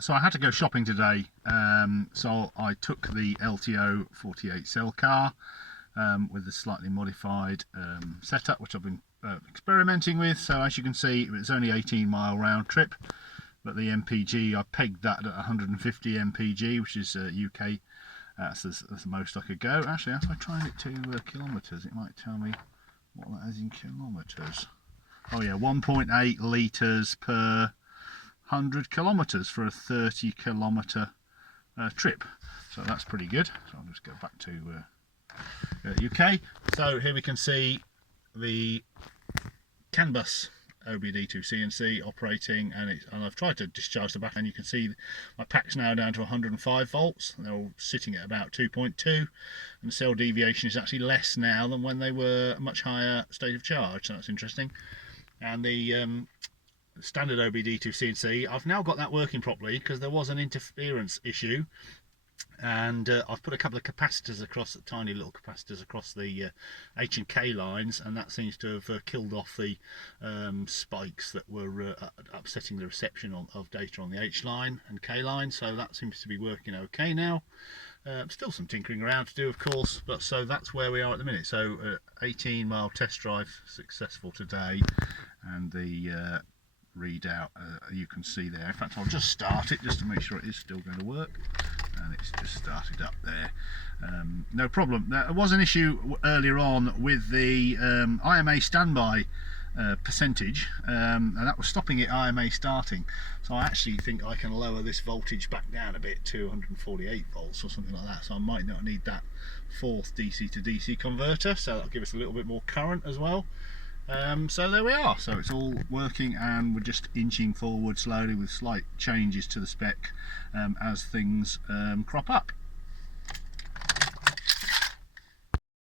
So I had to go shopping today, so I took the LTO 48 cell car with a slightly modified setup, which I've been experimenting with. So as you can see, it was only 18-mile round trip, but the MPG, I pegged that at 150 MPG, which is UK. That's the most I could go. Actually, if I tried it to kilometres, it might tell me what that is in kilometres. Oh yeah, 1.8 litres per 100 kilometres for a 30 kilometre trip. So that's pretty good. So I'll just go back to UK. So here we can see the CAN bus OBDIIC&C operating, and I've tried to discharge the back, and you can see my pack's now down to 105 volts. They're all sitting at about 2.2, and the cell deviation is actually less now than when they were a much higher state of charge, so that's interesting. And the standard OBDIIC&C, I've now got that working properly because there was an interference issue, and I've put a couple of capacitors across, tiny little capacitors across the H&K lines, and that seems to have killed off the spikes that were upsetting the reception of data on the H line and K line. So that seems to be working okay now. Still some tinkering around to do, of course, but so that's where we are at the minute. So 18-mile test drive successful today, and the readout you can see there. In fact, I'll just start it just to make sure it is still going to work, and it's just started up there. No problem. There was an issue earlier on with the IMA standby percentage, and that was stopping it IMA starting. So I actually think I can lower this voltage back down a bit to 148 volts or something like that, so I might not need that fourth DC to DC converter, so that'll give us a little bit more current as well. So there we are. So it's all working, and we're just inching forward slowly with slight changes to the spec as things crop up.